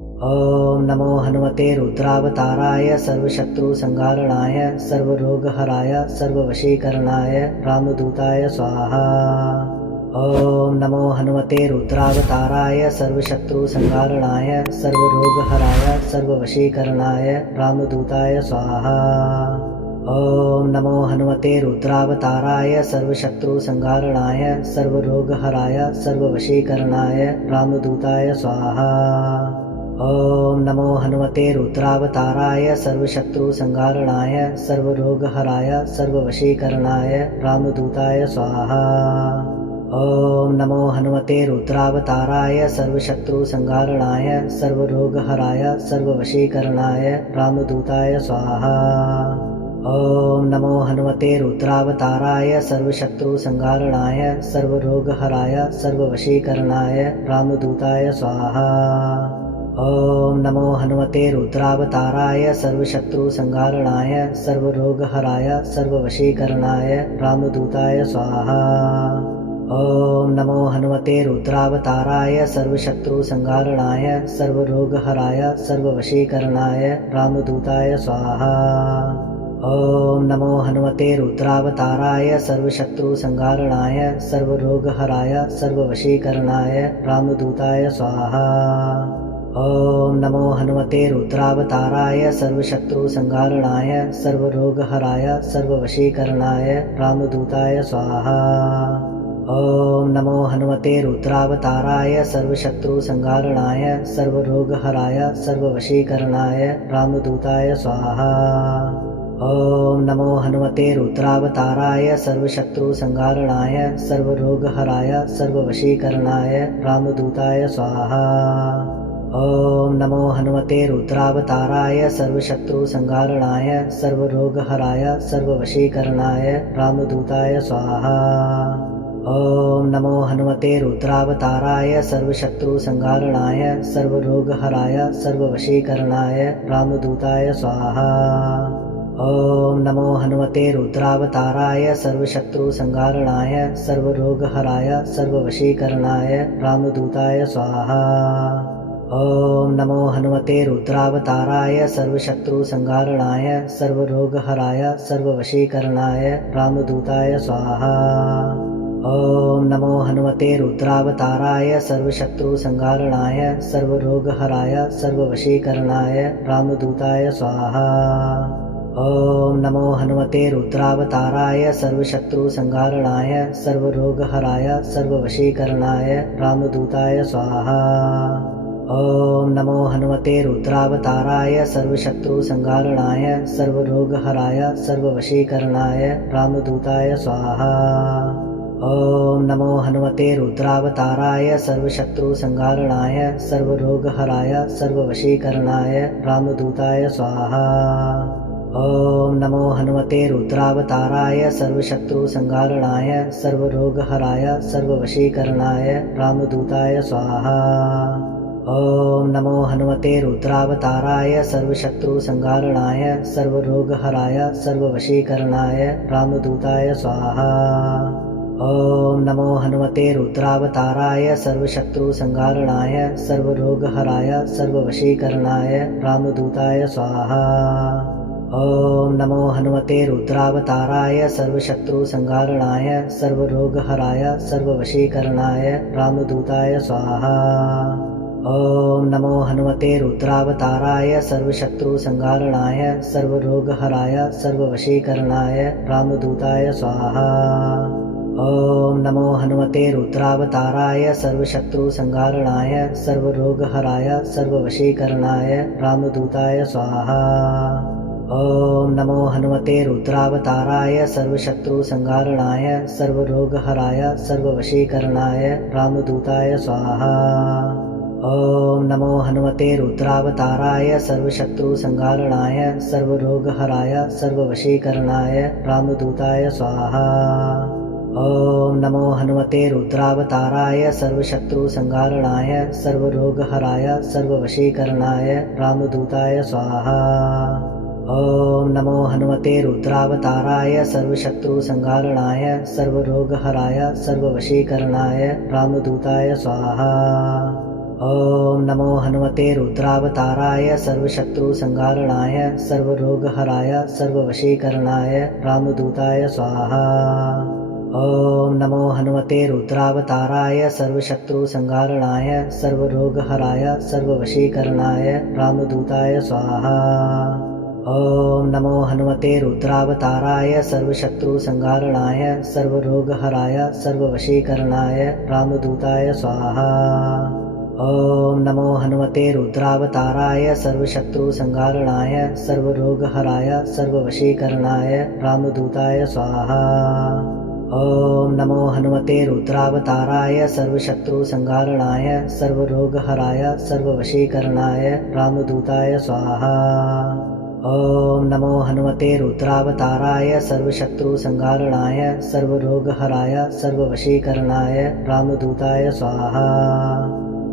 ॐ नमो हनुमते रुद्रावताराय सर्वशत्रुसंहारणाय सर्वरोगहराय सर्ववशीकरणाय रामदूताय स्वाहा। ॐ नमो हनुमते रुद्रावताराय सर्वशत्रुसंहारणाय सर्वरोगहराय सर्ववशीकरणाय रामदूताय स्वाहा। ॐ नमो हनुमते रुद्रावताराय सर्वशत्रुसंहारणाय सर्वरोगहराय सर्ववशीकरणाय रामदूताय स्वाहा। ॐ नमो हनुमते रुद्रावताराय सर्वशत्रुसंहारणाय सर्वरोगहराय सर्ववशीकरणाय रामदूताय स्वाहा। ॐ नमो हनुमते रुद्रावताराय सर्वशत्रुसंहारणाय सर्वरोगहराय सर्ववशीकरणाय रामदूताय स्वाहा। ॐ नमो हनुमते रुद्रावताराय सर्वशत्रुसंहारणाय सर्वरोगहराय सर्ववशीकरणाय रामदूताय स्वाहा। ॐ नमो हनुमते रुद्रावताराय सर्वशत्रुसंहारणाय सर्वरोगहराय सर्ववशीकरणाय रामदूताय स्वाहा। ॐ नमो हनुमते रुद्रावताराय सर्वशत्रुसंहारणाय सर्वरोगहराय सर्ववशीकरणाय रामदूताय स्वाहा। ॐ नमो हनुमते रुद्रावताराय सर्वशत्रुसंहारणाय सर्वरोगहराय सर्ववशीकरणाय रामदूताय स्वाहा। ॐ नमो हनुमते रुद्रावताराय सर्वशत्रुसंहारणाय सर्वरोगहराय सर्ववशीकरणाय रामदूताय स्वाहा। ॐ नमो हनुमते रुद्रावताराय सर्वशत्रुसंहारणाय सर्वरोगहराय सर्ववशीकरणाय रामदूताय स्वाहा। ॐ नमो हनुमते रुद्रावताराय सर्वशत्रुसंहारणाय सर्वरोगहराय सर्ववशीकरणाय रामदूताय स्वाहा। ॐ नमो हनुमते रुद्रावताराय सर्वशत्रुसंहारणाय सर्वरोगहराय सर्ववशीकरणाय रामदूताय स्वाहा। ॐ नमो हनुमते रुद्रावताराय सर्वशत्रुसंहारणाय सर्वरोगहराय सर्ववशीकरणाय रामदूताय स्वाहा। ॐ नमो हनुमते रुद्रावताराय सर्वशत्रुसंहारणाय सर्वरोगहराय सर्ववशीकरणाय रामदूताय स्वाहा। ॐ नमो हनुमते रुद्रावताराय सर्वशत्रुसंहारणाय सर्वरोगहराय सर्ववशीकरणाय रामदूताय स्वाहा। ॐ नमो हनुमते रुद्रावताराय सर्वशत्रुसंहारणाय सर्वरोगहराय सर्ववशीकरणाय रामदूताय स्वाहा। ॐ नमो हनुमते रुद्रावताराय सर्वशत्रुसंहारणाय सर्वरोगहराय सर्ववशीकरणाय रामदूताय स्वाहा। ॐ नमो हनुमते रुद्रावताराय सर्वशत्रुसंहारणाय सर्वरोगहराय सर्ववशीकरणाय रामदूताय स्वाहा। ॐ नमो हनुमते रुद्रावताराय सर्वशत्रुसंहारणाय सर्वरोगहराय सर्ववशीकरणाय रामदूताय स्वाहा। ॐ नमो हनुमते रुद्रावताराय सर्वशत्रुसंहारणाय सर्वरोगहराय सर्ववशीकरणाय रामदूताय स्वाहा। ॐ नमो हनुमते रुद्रावताराय सर्वशत्रुसंहारणाय सर्वरोगहराय सर्ववशीकरणाय रामदूताय स्वाहा। ॐ नमो हनुमते रुद्रावताराय सर्वशत्रुसंहारणाय सर्वरोगहराय सर्ववशीकरणाय रामदूताय स्वाहा। ॐ नमो हनुमते रुद्रावताराय सर्वशत्रुसंहारणाय सर्वरोगहराय सर्ववशीकरणाय रामदूताय स्वाहा। ॐ नमो हनुमते रुद्रावताराय सर्वशत्रुसंहारणाय सर्वरोगहराय सर्ववशीकरणाय रामदूताय स्वाहा। ॐ नमो हनुमते रुद्रावताराय सर्वशत्रुसंहारणाय सर्वरोगहराय सर्ववशीकरणाय रामदूताय स्वाहा। ॐ नमो हनुमते रुद्रावताराय सर्वशत्रुसंहारणाय सर्वरोगहराय सर्ववशीकरणाय रामदूताय स्वाहा। ॐ नमो हनुमते रुद्रावताराय सर्वशत्रुसंहारणाय सर्वरोगहराय सर्ववशीकरणाय रामदूताय स्वाहा। ॐ नमो हनुमते रुद्रावताराय सर्वशत्रुसंहारणाय सर्वरोगहराय सर्ववशीकरणाय रामदूताय स्वाहा। ॐ नमो हनुमते रुद्रावताराय सर्वशत्रुसंहारणाय सर्वरोगहराय सर्ववशीकरणाय रामदूताय स्वाहा। ॐ नमो हनुमते रुद्रावताराय सर्वशत्रुसंहारणाय सर्वरोगहराय सर्ववशीकरणाय रामदूताय स्वाहा। ॐ नमो हनुमते रुद्रावताराय सर्वशत्रुसंहारणाय सर्वरोगहराय सर्ववशीकरणाय रामदूताय स्वाहा। ॐ नमो हनुमते रुद्रावताराय सर्वशत्रुसंहारणाय सर्वरोगहराय सर्ववशीकरणाय रामदूताय स्वाहा। ॐ नमो हनुमते रुद्रावताराय सर्वशत्रुसंहारणाय सर्वरोगहराय सर्ववशीकरणाय रामदूताय स्वाहा। ॐ नमो हनुमते रुद्रावताराय सर्वशत्रुसंहारणाय सर्वरोगहराय सर्ववशीकरणाय रामदूताय स्वाहा। ॐ नमो हनुमते रुद्रावताराय सर्वशत्रुसंहारणाय सर्वरोगहराय सर्ववशीकरणाय रामदूताय स्वाहा।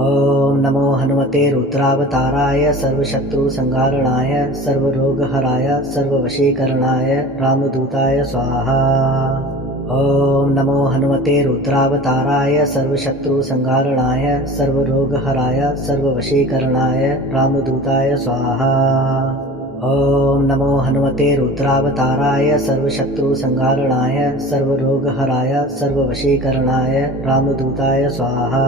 ॐ नमो हनुमते रुद्रावताराय सर्वशत्रुसंहारणाय सर्वरोगहराय सर्ववशीकरणाय रामदूताय स्वाहा। ॐ नमो हनुमते रुद्रावताराय सर्वशत्रुसंहारणाय सर्वरोगहराय सर्ववशीकरणाय रामदूताय स्वाहा। ॐ नमो हनुमते रुद्रावताराय सर्वशत्रुसंहारणाय सर्वरोगहराय सर्ववशीकरणाय रामदूताय स्वाहा।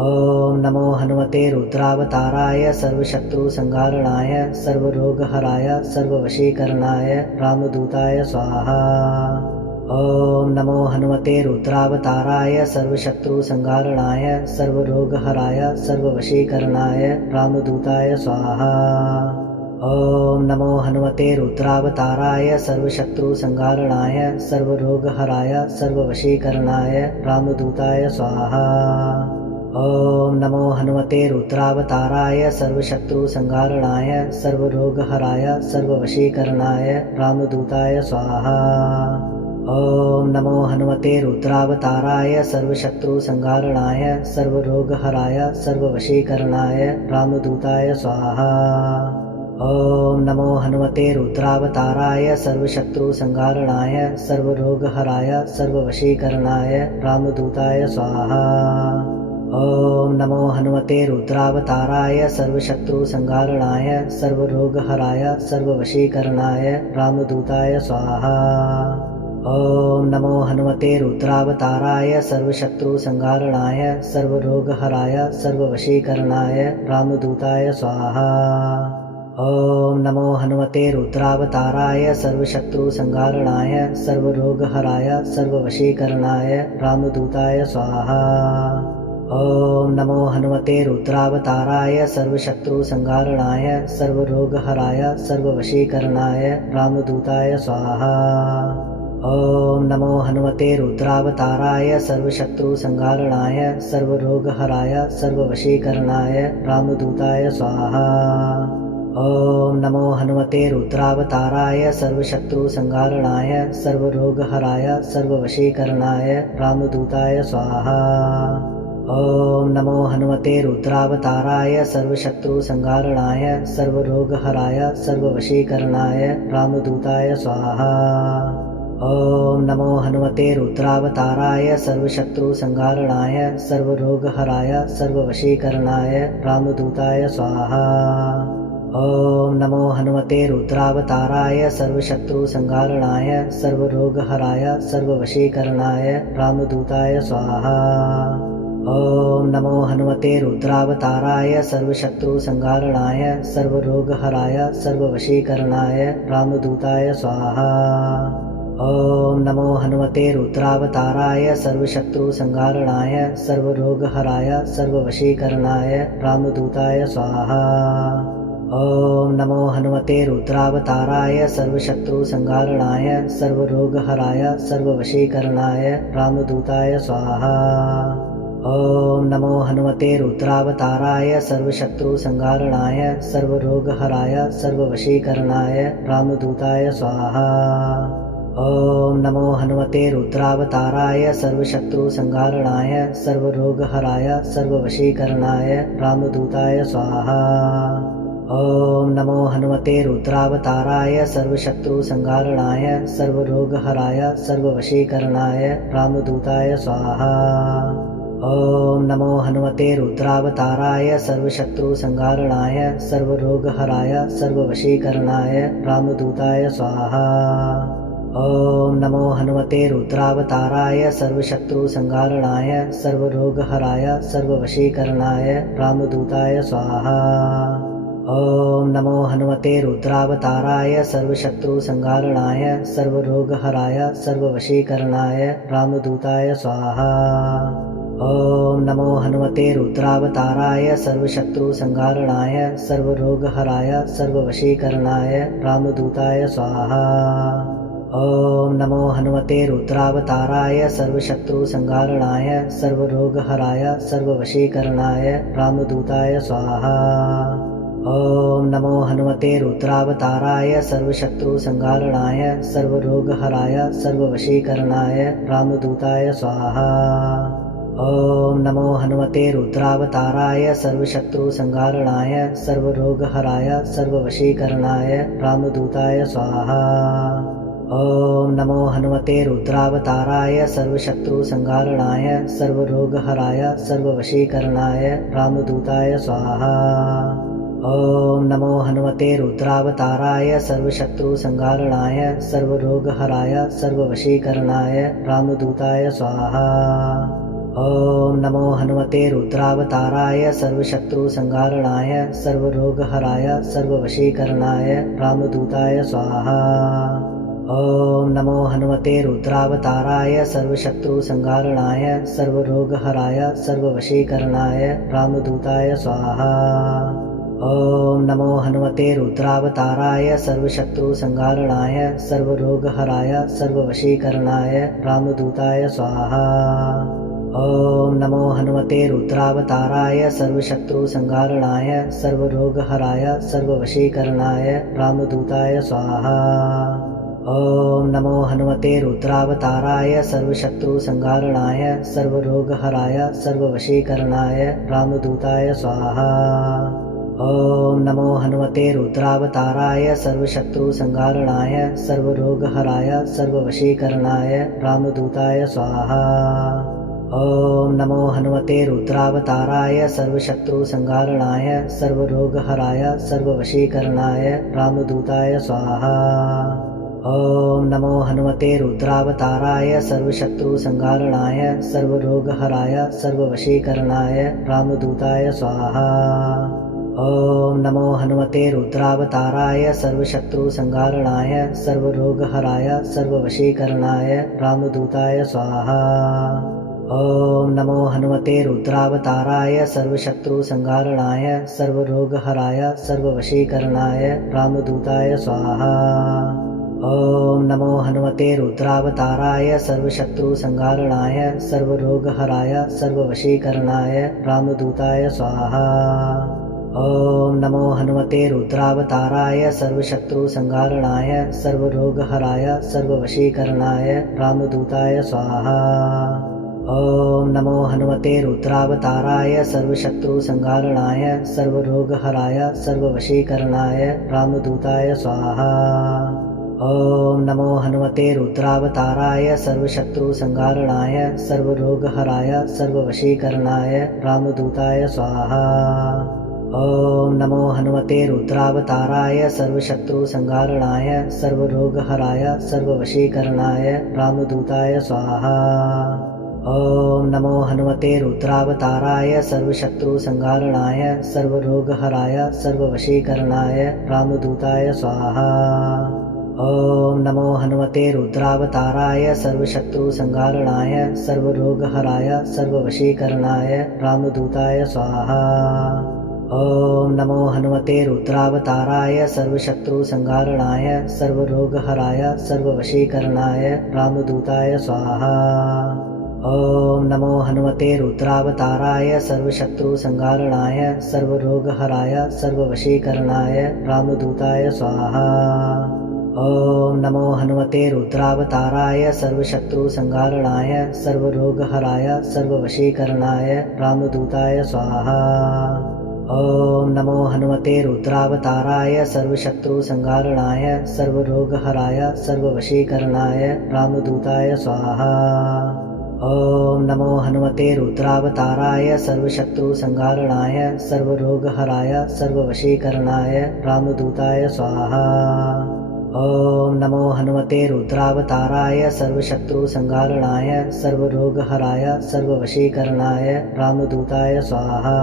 ॐ नमो हनुमते रुद्रावताराय सर्वशत्रुसंहारणाय सर्वरोगहराय सर्ववशीकरणाय रामदूताय स्वाहा। ॐ नमो हनुमते रुद्रावताराय सर्वशत्रुसंहारणाय सर्वरोगहराय सर्ववशीकरणाय रामदूताय स्वाहा। ॐ नमो हनुमते रुद्रावताराय सर्वशत्रुसंहारणाय सर्वरोगहराय सर्ववशीकरणाय रामदूताय स्वाहा। ॐ नमो हनुमते रुद्रावताराय सर्वशत्रुसंहारणाय सर्वरोगहराय सर्ववशीकरणाय रामदूताय स्वाहा। ॐ नमो हनुमते रुद्रावताराय सर्वशत्रुसंहारणाय सर्वरोगहराय सर्ववशीकरणाय रामदूताय स्वाहा। ॐ नमो हनुमते रुद्रावताराय सर्वशत्रुसंहारणाय सर्वरोगहराय सर्ववशीकरणाय रामदूताय स्वाहा। ॐ नमो हनुमते रुद्रावताराय सर्वशत्रुसंहारणाय सर्वरोगहराय सर्ववशीकरणाय रामदूताय स्वाहा। ॐ नमो हनुमते रुद्रावताराय सर्वशत्रुसंहारणाय सर्वरोगहराय सर्ववशीकरणाय रामदूताय स्वाहा। ॐ नमो हनुमते रुद्रावताराय सर्वशत्रुसंहारणाय सर्वरोगहराय सर्ववशीकरणाय रामदूताय स्वाहा। ॐ नमो हनुमते रुद्रावताराय सर्वशत्रुसंहारणाय सर्वरोगहराय सर्ववशीकरणाय रामदूताय स्वाहा। ॐ नमो हनुमते रुद्रावताराय सर्वशत्रुसंहारणाय सर्वरोगहराय सर्ववशीकरणाय रामदूताय स्वाहा। ॐ नमो हनुमते रुद्रावताराय सर्वशत्रुसंहारणाय सर्वरोगहराय सर्ववशीकरणाय रामदूताय स्वाहा। ॐ नमो हनुमते रुद्रावताराय सर्वशत्रुसंहारणाय सर्वरोगहराय सर्ववशीकरणाय रामदूताय स्वाहा। ॐ नमो हनुमते रुद्रावताराय सर्वशत्रुसंहारणाय सर्वरोगहराय सर्ववशीकरणाय रामदूताय स्वाहा। ॐ नमो हनुमते रुद्रावताराय सर्वशत्रुसंहारणाय सर्वरोगहराय सर्ववशीकरणाय रामदूताय स्वाहा। ॐ नमो हनुमते रुद्रावताराय सर्वशत्रुसंहारणाय सर्वरोगहराय सर्ववशीकरणाय रामदूताय स्वाहा। ॐ नमो हनुमते रुद्रावताराय सर्वशत्रुसंहारणाय सर्वरोगहराय सर्ववशीकरणाय रामदूताय स्वाहा। ॐ नमो हनुमते रुद्रावताराय सर्वशत्रुसंहारणाय सर्वरोगहराय सर्ववशीकरणाय रामदूताय स्वाहा। ॐ नमो हनुमते रुद्रावताराय सर्वशत्रुसंहारणाय सर्वरोगहराय सर्ववशीकरणाय रामदूताय स्वाहा। ॐ नमो हनुमते रुद्रावताराय सर्वशत्रुसंहारणाय सर्वरोगहराय सर्ववशीकरणाय रामदूताय स्वाहा। ॐ नमो हनुमते रुद्रावताराय सर्वशत्रुसंहारणाय सर्वरोगहराय सर्ववशीकरणाय रामदूताय स्वाहा। ॐ नमो हनुमते रुद्रावताराय सर्वशत्रुसंहारणाय सर्वरोगहराय सर्ववशीकरणाय रामदूताय स्वाहा। ॐ नमो हनुमते रुद्रावताराय सर्वशत्रुसंहारणाय सर्वरोगहराय सर्ववशीकरणाय रामदूताय स्वाहा। ॐ नमो हनुमते रुद्रावताराय सर्वशत्रुसंहारणाय सर्वरोगहराय सर्ववशीकरणाय रामदूताय स्वाहा। ॐ नमो हनुमते रुद्रावताराय सर्वशत्रुसंहारणाय सर्वरोगहराय सर्ववशीकरणाय रामदूताय स्वाहा। ॐ नमो हनुमते रुद्रावताराय सर्वशत्रुसंहारणाय सर्वरोगहराय सर्ववशीकरणाय रामदूताय स्वाहा। ॐ नमो हनुमते रुद्रावताराय सर्वशत्रुसंहारणाय सर्वरोगहराय सर्ववशीकरणाय रामदूताय स्वाहा। ॐ नमो हनुमते रुद्रावताराय सर्वशत्रुसंहारणाय सर्वरोगहराय सर्ववशीकरणाय रामदूताय स्वाहा। ॐ नमो हनुमते रुद्रावताराय सर्वशत्रुसंहारणाय सर्वरोगहराय सर्ववशीकरणाय रामदूताय स्वाहा। ॐ नमो हनुमते रुद्रावताराय सर्वशत्रुसंहारणाय सर्वरोगहराय सर्ववशीकरणाय रामदूताय स्वाहा। ॐ नमो हनुमते रुद्रावताराय सर्वशत्रुसंहारणाय सर्वरोगहराय सर्ववशीकरणाय रामदूताय स्वाहा। ॐ नमो हनुमते रुद्रावताराय सर्वशत्रुसंहारणाय सर्वरोगहराय सर्ववशीकरणाय रामदूताय स्वाहा। ॐ नमो हनुमते रुद्रावताराय सर्वशत्रुसंहारणाय सर्वरोगहराय सर्ववशीकरणाय रामदूताय स्वाहा। ॐ नमो हनुमते रुद्रावताराय सर्वशत्रुसंहारणाय सर्वरोगहराय सर्ववशीकरणाय रामदूताय स्वाहा। ॐ नमो हनुमते रुद्रावताराय सर्वशत्रुसंहारणाय सर्वरोगहराय सर्ववशीकरणाय रामदूताय स्वाहा। ॐ नमो हनुमते रुद्रावताराय सर्वशत्रुसंहारणाय सर्वरोगहराय सर्ववशीकरणाय रामदूताय स्वाहा। ॐ नमो हनुमते रुद्रावताराय सर्वशत्रुसंहारणाय सर्वरोगहराय सर्ववशीकरणाय रामदूताय स्वाहा। ॐ नमो हनुमते रुद्रावताराय सर्वशत्रुसंहारणाय सर्वरोगहराय सर्ववशीकरणाय रामदूताय स्वाहा। ॐ नमो हनुमते रुद्रावताराय सर्वशत्रुसंहारणाय सर्वरोगहराय सर्ववशीकरणाय रामदूताय स्वाहा। ॐ नमो हनुमते रुद्रावताराय सर्वशत्रुसंहारणाय सर्वरोगहराय सर्ववशीकरणाय रामदूताय स्वाहा। ॐ नमो हनुमते रुद्रावताराय सर्वशत्रुसंहारणाय सर्वरोगहराय सर्ववशीकरणाय रामदूताय स्वाहा। ॐ नमो हनुमते रुद्रावताराय सर्वशत्रुसंहारणाय सर्वरोगहराय सर्ववशीकरणाय रामदूताय स्वाहा। ॐ नमो हनुमते रुद्रावताराय सर्वशत्रुसंहारणाय सर्वरोगहराय सर्ववशीकरणाय रामदूताय स्वाहा। ॐ नमो हनुमते रुद्रावताराय सर्वशत्रुसंहारणाय सर्वरोगहराय सर्ववशीकरणाय रामदूताय स्वाहा। ॐ नमो हनुमते रुद्रावताराय सर्वशत्रुसंहारणाय सर्वरोगहराय सर्ववशीकरणाय रामदूताय स्वाहा। ॐ नमो हनुमते रुद्रावताराय सर्वशत्रुसंहारणाय सर्वरोगहराय सर्ववशीकरणाय रामदूताय स्वाहा। ॐ नमो हनुमते रुद्रावताराय सर्वशत्रुसंहारणाय सर्वरोगहराय सर्ववशीकरणाय रामदूताय स्वाहा। ॐ नमो हनुमते रुद्रावताराय सर्वशत्रुसंहारणाय सर्वरोगहराय सर्ववशीकरणाय रामदूताय स्वाहा। ॐ नमो हनुमते रुद्रावताराय सर्वशत्रुसंहारणाय सर्वरोगहराय सर्ववशीकरणाय रामदूताय स्वाहा। ॐ नमो हनुमते रुद्रावताराय सर्वशत्रुसंहारणाय सर्वरोगहराय सर्ववशीकरणाय रामदूताय स्वाहा। ॐ नमो हनुमते रुद्रावताराय सर्वशत्रुसंहारणाय सर्वरोगहराय सर्ववशीकरणाय रामदूताय स्वाहा। ॐ नमो हनुमते रुद्रावताराय सर्वशत्रुसंहारणाय सर्वरोगहराय सर्ववशीकरणाय रामदूताय स्वाहा। ॐ नमो हनुमते रुद्रावताराय सर्वशत्रुसंहारणाय सर्वरोगहराय सर्ववशीकरणाय रामदूताय स्वाहा।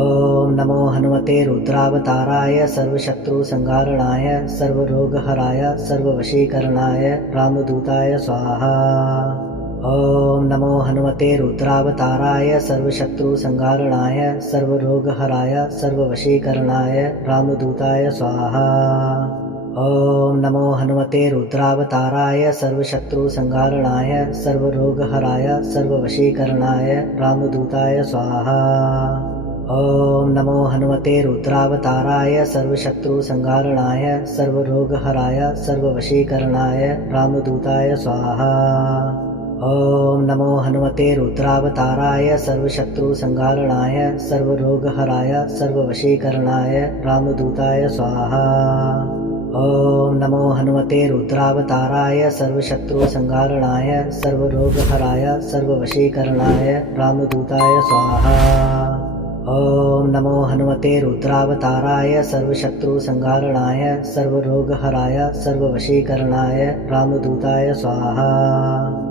ॐ नमो हनुमते रुद्रावताराय सर्वशत्रुसंहारणाय सर्वरोगहराय सर्ववशीकरणाय रामदूताय स्वाहा। ॐ नमो हनुमते रुद्रावताराय सर्वशत्रुसंहारणाय सर्वरोगहराय सर्ववशीकरणाय रामदूताय स्वाहा। ॐ नमो हनुमते रुद्रावताराय सर्वशत्रुसंहारणाय सर्वरोगहराय सर्ववशीकरणाय रामदूताय स्वाहा। ॐ नमो हनुमते रुद्रावताराय सर्वशत्रुसंहारणाय सर्वरोगहराय सर्ववशीकरणाय रामदूताय स्वाहा। ॐ नमो हनुमते रुद्रावताराय सर्वशत्रुसंहारणाय सर्वरोगहराय सर्ववशीकरणाय रामदूताय स्वाहा। ॐ नमो हनुमते रुद्रावताराय सर्वशत्रुसंहारणाय सर्वरोगहराय सर्ववशीकरणाय रामदूताय स्वाहा। ॐ नमो हनुमते रुद्रावताराय सर्वशत्रुसंहारणाय सर्वरोगहराय सर्ववशीकरणाय रामदूताय स्वाहा।